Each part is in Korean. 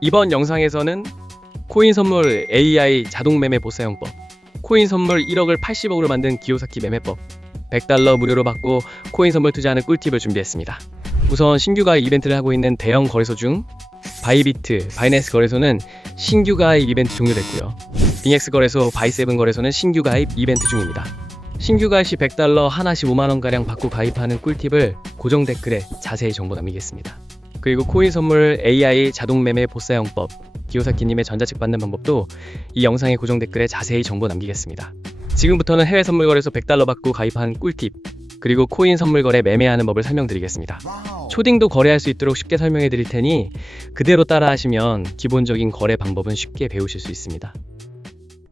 이번 영상에서는 코인 선물 AI 자동 매매 보사용법, 코인 선물 1억을 80억으로 만든 기요사키 매매법, 100달러 무료로 받고 코인 선물 투자하는 꿀팁을 준비했습니다. 우선 신규 가입 이벤트를 하고 있는 대형 거래소 중 바이비트, 바이낸스 거래소는 신규 가입 이벤트 종료됐고요. 빙엑스 거래소, 바이세븐 거래소는 신규 가입 이벤트 중입니다. 신규 가입 시 100달러 하나씩 5만원가량 받고 가입하는 꿀팁을 고정 댓글에 자세히 정보 남기겠습니다. 그리고 코인 선물 AI 자동 매매 보사용법, 기요사키님의 전자책 받는 방법도 이 영상의 고정 댓글에 자세히 정보 남기겠습니다. 지금부터는 해외 선물 거래소 100달러 받고 가입한 꿀팁, 그리고 코인 선물 거래 매매하는 법을 설명드리겠습니다. 초딩도 거래할 수 있도록 쉽게 설명해 드릴 테니 그대로 따라 하시면 기본적인 거래 방법은 쉽게 배우실 수 있습니다.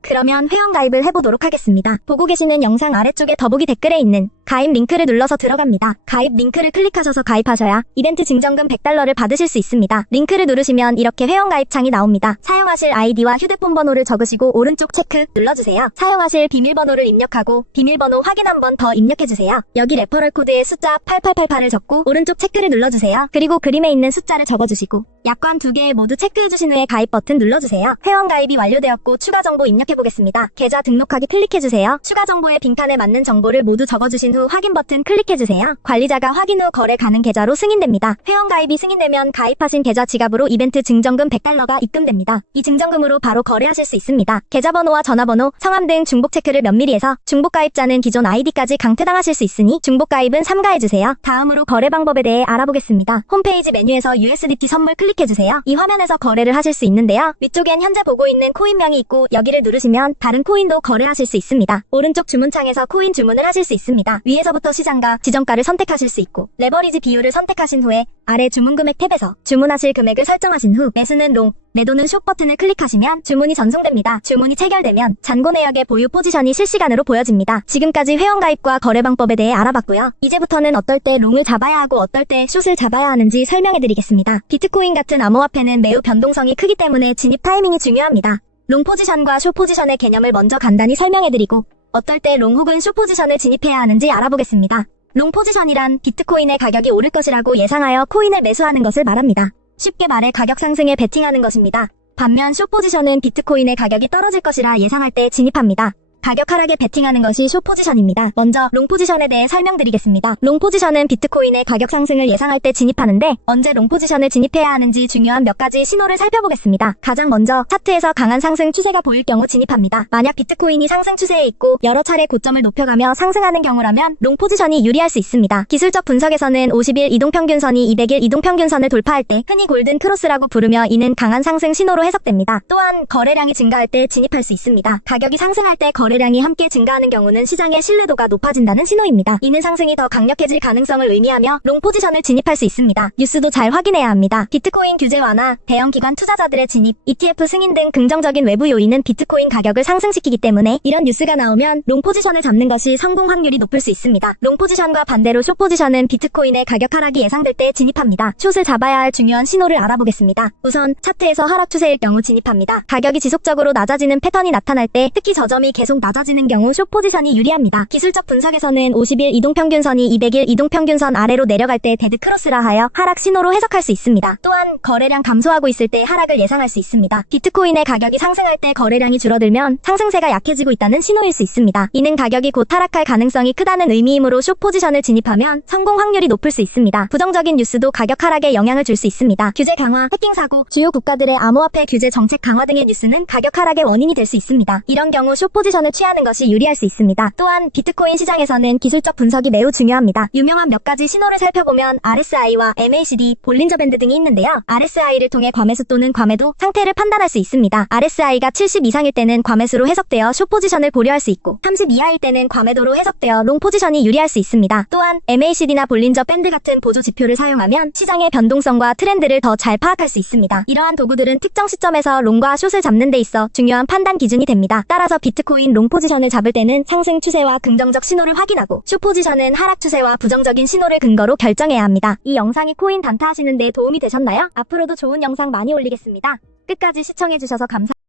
그러면 회원가입을 해보도록 하겠습니다. 보고 계시는 영상 아래쪽에 더보기 댓글에 있는 가입 링크를 눌러서 들어갑니다. 가입 링크를 클릭하셔서 가입하셔야 이벤트 증정금 100달러를 받으실 수 있습니다. 링크를 누르시면 이렇게 회원가입창이 나옵니다. 사용하실 아이디와 휴대폰 번호를 적으시고 오른쪽 체크 눌러주세요. 사용하실 비밀번호를 입력하고 비밀번호 확인 한 번 더 입력해주세요. 여기 레퍼럴 코드에 숫자 8888을 적고 오른쪽 체크를 눌러주세요. 그리고 그림에 있는 숫자를 적어주시고 약관 2개 모두 체크해주신 후에 가입 버튼 눌러주세요. 회원가입이 완료되었고 추가 정보 입력해보겠습니다. 계좌 등록하기 클릭해주세요. 추가 정보의 빈칸에 맞는 정보를 모두 적어주신 후 확인 버튼 클릭해주세요. 관리자가 확인 후 거래 가능 계좌로 승인됩니다. 회원가입이 승인되면 가입하신 계좌 지갑으로 이벤트 증정금 100달러가 입금됩니다. 이 증정금으로 바로 거래하실 수 있습니다. 계좌번호와 전화번호, 성함 등 중복 체크를 면밀히 해서 중복가입자는 기존 아이디까지 강퇴당하실 수 있으니 중복가입은 삼가해주세요. 다음으로 거래 방법에 대해 알아보겠습니다. 홈페이지 메뉴에서 USDT 선물 클릭해주세요. 이 화면에서 거래를 하실 수 있는데요. 위쪽엔 현재 보고 있는 코인명이 있고 여기를 누르시면 다른 코인도 거래하실 수 있습니다. 오른쪽 주문창에서 코인 주문을 하실 수 있습니다. 위에서부터 시장가, 지정가를 선택하실 수 있고 레버리지 비율을 선택하신 후에 아래 주문금액 탭에서 주문하실 금액을 설정하신 후 매수는 롱, 매도는 숏 버튼을 클릭하시면 주문이 전송됩니다. 주문이 체결되면 잔고 내역의 보유 포지션이 실시간으로 보여집니다. 지금까지 회원가입과 거래 방법에 대해 알아봤고요. 이제부터는 어떨 때 롱을 잡아야 하고 어떨 때 숏을 잡아야 하는지 설명해드리겠습니다. 비트코인 같은 암호화폐는 매우 변동성이 크기 때문에 진입 타이밍이 중요합니다. 롱 포지션과 숏 포지션의 개념을 먼저 간단히 설명해드리고 어떨 때 롱 혹은 숏 포지션을 진입해야 하는지 알아보겠습니다. 롱 포지션이란 비트코인의 가격이 오를 것이라고 예상하여 코인을 매수하는 것을 말합니다. 쉽게 말해 가격 상승에 베팅하는 것입니다. 반면 숏 포지션은 비트코인의 가격이 떨어질 것이라 예상할 때 진입합니다. 가격 하락에 베팅하는 것이 숏 포지션입니다. 먼저 롱 포지션에 대해 설명드리겠습니다. 롱 포지션은 비트코인의 가격 상승을 예상할 때 진입하는데 언제 롱 포지션을 진입해야 하는지 중요한 몇 가지 신호를 살펴보겠습니다. 가장 먼저 차트에서 강한 상승 추세가 보일 경우 진입합니다. 만약 비트코인이 상승 추세에 있고 여러 차례 고점을 높여가며 상승하는 경우라면 롱 포지션이 유리할 수 있습니다. 기술적 분석에서는 50일 이동평균선이 200일 이동평균선을 돌파할 때 흔히 골든 크로스라고 부르며 이는 강한 상승 신호로 해석됩니다. 또한 거래량이 증가할 때 진입할 수 있습니다. 가격이 상승할 때 거래량이 함께 증가하는 경우는 시장의 신뢰도가 높아진다는 신호입니다. 이는 상승이 더 강력해질 가능성을 의미하며 롱 포지션을 진입할 수 있습니다. 뉴스도 잘 확인해야 합니다. 비트코인 규제 완화, 대형 기관 투자자들의 진입, ETF 승인 등 긍정적인 외부 요인은 비트코인 가격을 상승시키기 때문에 이런 뉴스가 나오면 롱 포지션을 잡는 것이 성공 확률이 높을 수 있습니다. 롱 포지션과 반대로 숏 포지션은 비트코인의 가격 하락이 예상될 때 진입합니다. 숏을 잡아야 할 중요한 신호를 알아보겠습니다. 우선 차트에서 하락 추세일 경우 진입합니다. 가격이 지속적으로 낮아지는 패턴이 나타날 때 특히 저점이 계속 낮아지는 경우 숏 포지션이 유리합니다. 기술적 분석에서는 50일 이동평균선이 200일 이동평균선 아래로 내려갈 때 데드 크로스라 하여 하락 신호로 해석할 수 있습니다. 또한 거래량 감소하고 있을 때 하락을 예상할 수 있습니다. 비트코인의 가격이 상승할 때 거래량이 줄어들면 상승세가 약해지고 있다는 신호일 수 있습니다. 이는 가격이 곧 하락할 가능성이 크다는 의미이므로 숏 포지션을 진입하면 성공 확률이 높을 수 있습니다. 부정적인 뉴스도 가격 하락에 영향을 줄 수 있습니다. 규제 강화, 해킹 사고, 주요 국가들의 암호화폐 규제 정책 강화 등의 뉴스는 가격 하락의 원인이 될 수 있습니다. 이런 경우 숏 포지션을 취하는 것이 유리할 수 있습니다. 또한 비트코인 시장에서는 기술적 분석이 매우 중요합니다. 유명한 몇 가지 신호를 살펴보면 RSI와 MACD, 볼린저 밴드 등이 있는데요. RSI를 통해 과매수 또는 과매도 상태를 판단할 수 있습니다. RSI가 70 이상일 때는 과매수로 해석되어 숏 포지션을 고려할 수 있고 30 이하일 때는 과매도로 해석되어 롱 포지션이 유리할 수 있습니다. 또한 MACD나 볼린저 밴드 같은 보조 지표를 사용하면 시장의 변동성과 트렌드를 더 잘 파악할 수 있습니다. 이러한 도구들은 특정 시점에서 롱과 숏을 잡는 데 있어 중요한 판단 기준이 됩니다. 따라서 비트코인 롱 포지션을 잡을 때는 상승 추세와 긍정적 신호를 확인하고 숏 포지션은 하락 추세와 부정적인 신호를 근거로 결정해야 합니다. 이 영상이 코인 단타하시는 데 도움이 되셨나요? 앞으로도 좋은 영상 많이 올리겠습니다. 끝까지 시청해주셔서 감사합니다.